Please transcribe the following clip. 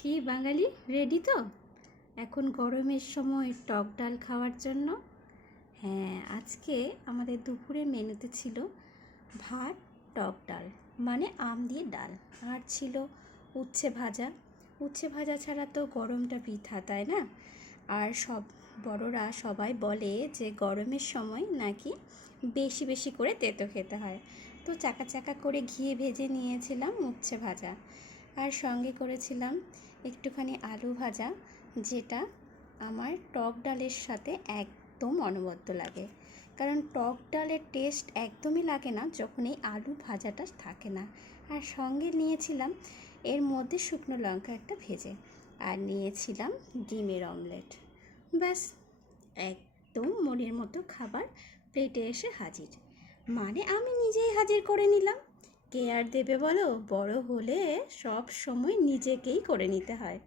কি বাঙালি রেডি তো? এখন গরমের সময় টক ডাল খাওয়ার জন্য। হ্যাঁ, আজকে আমাদের দুপুরের মেনুতে ছিল ভাত, টক ডাল মানে আম দিয়ে ডাল, আর ছিল উচ্ছে ভাজা। উচ্ছে ভাজা ছাড়া তো গরমটা বৃথা, তাই না? আর সব বড়রা সবাই বলে যে গরমের সময় নাকি বেশি বেশি করে তেতো খেতে হয়। তো চাকা চাকা করে ঘিয়ে ভেজে নিয়েছিলাম উচ্ছে ভাজা, আর সঙ্গে করেছিলাম একটুখানি আলু ভাজা, যেটা আমার টক ডালের সাথে একদম অনবদ্য লাগে। কারণ টক ডালের টেস্ট একদমই লাগে না যখন এই আলু ভাজাটা থাকে না। আর সঙ্গে নিয়েছিলাম এর মধ্যে শুকনো লঙ্কা একটা ভেজে, আর নিয়েছিলাম ডিমের অমলেট। ব্যাস, একদম মনের মতো খাবার প্লেটে এসে হাজির। মানে আমি নিজেই হাজির করে নিলাম। কে আর দেবে বলো? বড় হলে সব সময় নিজেকেই করে নিতে হয়।